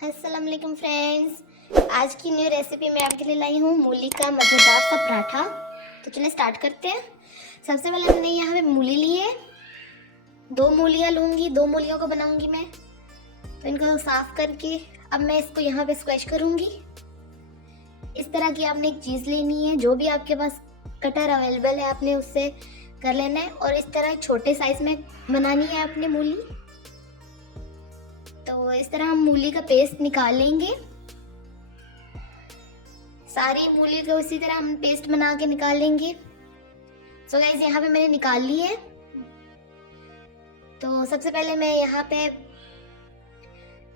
अस्सलाम वालेकुम फ्रेंड्स, आज की न्यू रेसिपी मैं आपके लिए लाई हूँ मूली का मज़ेदार सा पराठा। तो चलिए स्टार्ट करते हैं। सबसे पहले हमने यहाँ पे मूली ली है, 2 मूलियाँ लूँगी, 2 मूलियों को बनाऊँगी मैं। तो इनको साफ करके अब मैं इसको यहाँ पे स्क्वैश करूँगी। इस तरह की आपने एक चीज़ लेनी है, जो भी आपके पास कटर अवेलेबल है आपने उससे कर लेना है, और इस तरह छोटे साइज में बनानी है आपने मूली। तो इस तरह हम मूली का पेस्ट निकाल लेंगे। सारी मूली को इसी तरह हम पेस्ट बना के निकाल लेंगे। सो गाइस, यहाँ पे मैंने निकाल ली है। तो सबसे पहले मैं यहाँ पे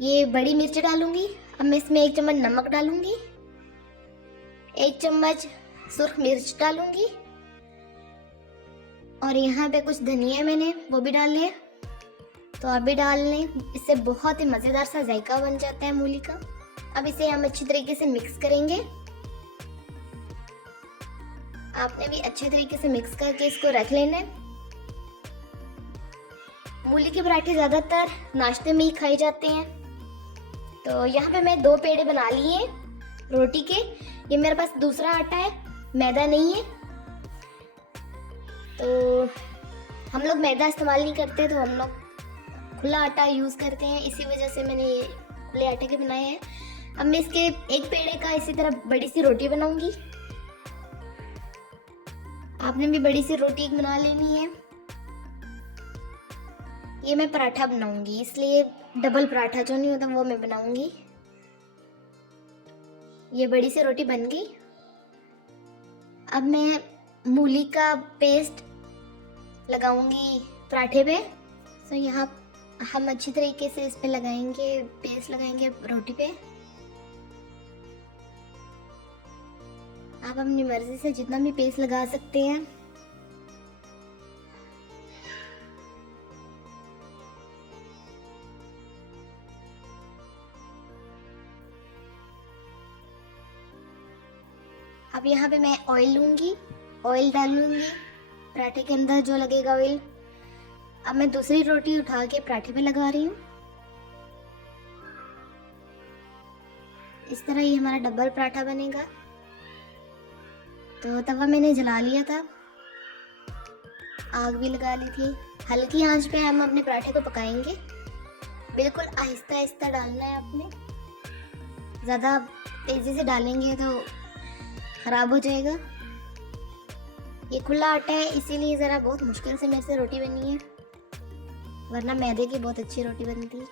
ये बड़ी मिर्च डालूंगी। अब मैं इसमें 1 चम्मच नमक डालूंगी, 1 चम्मच सुर्ख मिर्च डालूंगी, और यहाँ पे कुछ धनिया मैंने वो भी डाल लिया। तो आप भी डाल लें, इससे बहुत ही मज़ेदार सा जायका बन जाता है मूली का। अब इसे हम अच्छी तरीके से मिक्स करेंगे। आपने भी अच्छे तरीके से मिक्स करके इसको रख लेना है। मूली के पराठे ज़्यादातर नाश्ते में ही खाए जाते हैं। तो यहाँ पे मैं 2 पेड़े बना लिए हैं रोटी के। ये मेरे पास दूसरा आटा है, मैदा नहीं है। तो हम लोग मैदा इस्तेमाल नहीं करते, तो हम लोग खुला आटा यूज़ करते हैं, इसी वजह से मैंने ये खुले आटे के बनाए हैं। अब मैं इसके एक पेड़े का इसी तरह बड़ी सी रोटी बनाऊंगी। आपने भी बड़ी सी रोटी बना लेनी है। ये मैं पराठा बनाऊंगी, इसलिए डबल पराठा जो नहीं होता वो मैं बनाऊंगी। ये बड़ी सी रोटी बन गई। अब मैं मूली का पेस्ट लगाऊंगी पराठे पे। तो यहाँ हम अच्छी तरीके से इस पे लगाएंगे, पेस्ट लगाएंगे रोटी पे। आप अपनी मर्जी से जितना भी पेस्ट लगा सकते हैं। अब यहाँ पे मैं ऑयल लूंगी, ऑयल डालूंगी पराठे के अंदर जो लगेगा ऑयल। अब मैं दूसरी रोटी उठा के पराठे पे लगा रही हूँ। इस तरह ये हमारा डबल पराठा बनेगा। तो तवा मैंने जला लिया था, आग भी लगा ली थी। हल्की आंच पे हम अपने पराठे को पकाएंगे। बिल्कुल आहिस्ता आहिस्ता डालना है आपने, ज़्यादा तेज़ी से डालेंगे तो ख़राब हो जाएगा। ये खुला आटा है, इसीलिए ज़रा बहुत मुश्किल से मेरे से रोटी बनी है, वरना मैदे की बहुत अच्छी रोटी बनती है।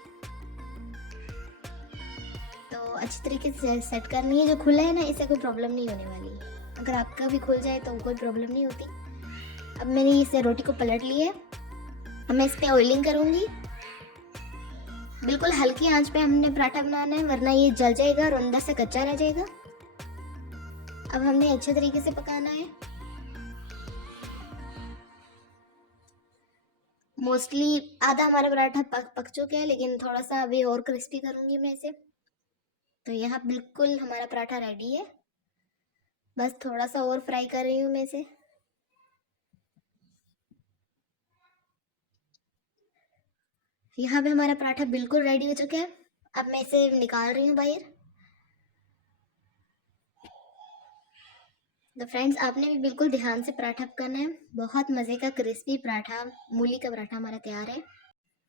तो अच्छी तरीके से सेट करनी है। जो खुला है ना, इससे कोई प्रॉब्लम नहीं होने वाली है। अगर आपका भी खुल जाए तो कोई प्रॉब्लम नहीं होती। अब मैंने इसे रोटी को पलट लिया है। अब मैं इस पर ऑयलिंग करूँगी। बिल्कुल हल्की आंच पे हमने पराठा बनाना है, वरना ये जल जाएगा और अंदर से कच्चा रह जाएगा। अब हमने अच्छे तरीके से पकाना है। मोस्टली आधा हमारा पराठा पक चुका है, लेकिन थोड़ा सा अभी और क्रिस्पी करूँगी मैं इसे। तो यहाँ बिल्कुल हमारा पराठा रेडी है, बस थोड़ा सा और फ्राई कर रही हूँ मैं इसे। यहाँ पे हमारा पराठा बिल्कुल रेडी हो चुका है। अब मैं इसे निकाल रही हूँ बाहर। तो फ्रेंड्स, आपने भी बिल्कुल ध्यान से पराठा पकाना है। बहुत मज़े का क्रिस्पी पराठा, मूली का पराठा हमारा तैयार है।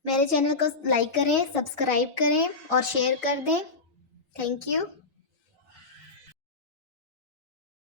मेरे चैनल को लाइक करें, सब्सक्राइब करें और शेयर कर दें। Thank you.